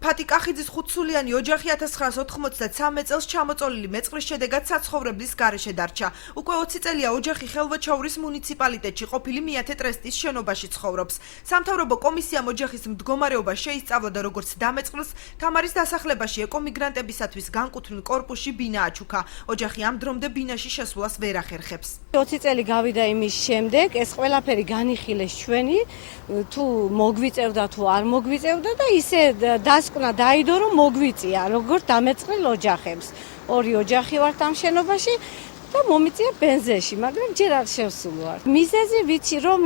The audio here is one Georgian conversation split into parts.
ფატი კახიძის 5-სულიანი ოჯახი 1993 წელს ჩამოწოლილი მეწყრის შედეგად საცხოვრებლის გარეშე დარჩა. უკვე 20 წელია ოჯახი ხელვაჩაურის მუნიციპალიტეტში ყოფილი მეათე ტრესტის შენობაში ცხოვრობს. სამთავრობო კომისიამ ოჯახის მდგომარეობა შეისწავლა და როგორც დამეწყრს, თამარის დასახლებაში ეკომიგრანტებისათვის განკუთვნილ კორპუსში ბინა აჩუქა. ოჯახი ამ დრომდე ბინაში შესვლას ვერ ახერხებს. 20 წელი გავიდა იმის შემდეგ, ეს ყველაფერი განიხილეს ჩვენი, თუ მოგვიწევდა თუ არ მოგვიწევდა და ისე დასკვნა დაიდო რომ მოგვიწია, როგორც დამეწყრილ ოჯახებს. ორი ოჯახი ვართ ამ შენობაში და მომიწია ბენზეში, მაგრამ ჯერ არ შევსულვარ. მიზეზი ვიცი რომ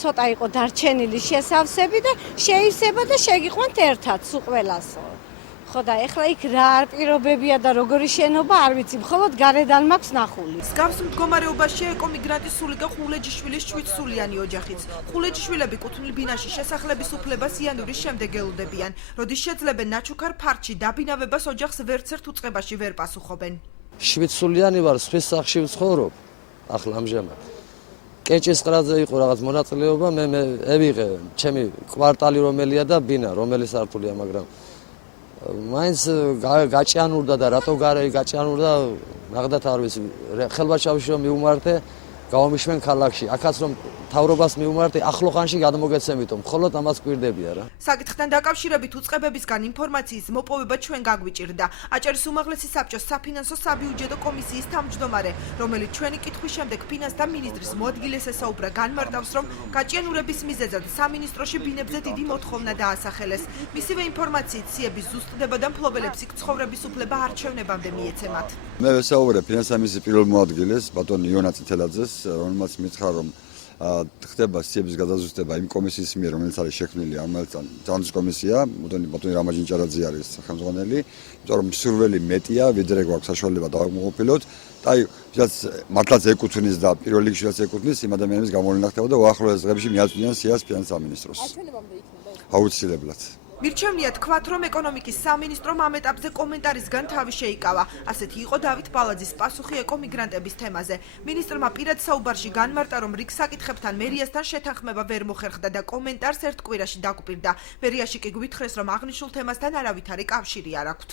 ცოტა იყო დარჩენილი შესავსები და შეივსება და შეგიყვანთ ერთად სულ ყველასო. ხო და ეხლა იქ რა არ პირობებია და როგორი შენობა არ ვიცი, მხოლოდ გარედან მაქვს ნახული. მსგავს მდგომარეობაში ეკომიგრანტის სულიკა ხულეჯიშვილის 7-სულიანი ოჯახიც. ხულეჯიშვილები კუთვნილ ბინაში შესახლების უფლებას იანვრის შემდეგ ელოდებიან. როდის შეძლებენ ნაჩუქარ ფართში დაბინავებას ოჯახს ვერცერთ უწყებაში ვერ პასუხობენ. 7-სულიანი ვარ, სვის სახლში ვცხოვრობ. ახლა ამჟამად. კეჭისყრაზე იყო რაღაც მონაწილეობა, მე ევიღე ჩემი კვარტალი რომელია და ბინა რომელი სართულია, მაგრამ მაინც გაჭიანურდა და რატო გაჭიანურდა ნახდათ არ ვიცი. ხელვაჩაურში რომ მივუმართე, გავამიშვენ ქალაქში. აქაც რომ თავრობას მივუმართე, ახლო ხანში გადმოგეცემითო, მხოლოდ ამას გვირდებია რა. საკითხთან დაკავშირებით უწყებებისგან ინფორმაციის მოპოვება ჩვენ გაგვიჭირდა. აჭარის უმაღლესი საბჭოს საფინანსო საბიუჯეტო კომისიის თავმჯდომარე, რომელიც ჩვენი კითხვის შემდეგ ფინანსთა მინისტრის მოადგილეს ესაუბრა, განმარტავს, რომ გაჭიანურების მიზეზად სამინისტროში ბინებზე დიდი მოთხოვნა დაასახელეს. მისივე ინფორმაციით სიების ზუსტდება და მფლობელებს იქ ცხოვრების უფლება არჩევნებამდე მიეცემათ. მე ვესაუბრე ფინანსთა მინისტრის პირველ მოადგილეს, ბატონ იონა წითელაძეს, რომელმაც მითხრა, რომ ხდება სიების გადაზუსტება იმ კომისიის მიერ, რომელიც არის შექმნილი, ამალწანის კომისია, ბატონი რამაჯინჭარაძე არის ხელმძღვანელი, იმიტომ რომ მსურველი მეტია, ვიდრე გვაქვს საშუალება დავამოყილოთ და აი, ვისაც მართლაც ეკუთვნის და პირველ რიგში რაც ეკუთვნის, იმ ადამიანების გამოვლენა ხდება და უახლოეს დღეებში მიაწვდიან სიას ფინანსთა მინისტროს. არჩევნებამდე იქნება ეს? აუცილებლად. მირჩევნია თქვათ, რომ ეკონომიკის სამინისტრომ ამ ეტაპზე კომენტარისგან თავი შეიკავა. ასეთი იყო დავით ბალაძის პასუხი ეკომიგრანტების თემაზე. მინისტრმა პირად საუბარში განმარტა, რომ რიგ საკითხებთან მერიასთან შეთანხმება ვერ მოხერხდა და კომენტარს ერთ კვირაში დაგვპირდა. მერიაში კი გვითხრეს, რომ აღნიშნულ თემასთან არავითარი კავშირი არ აქვთ.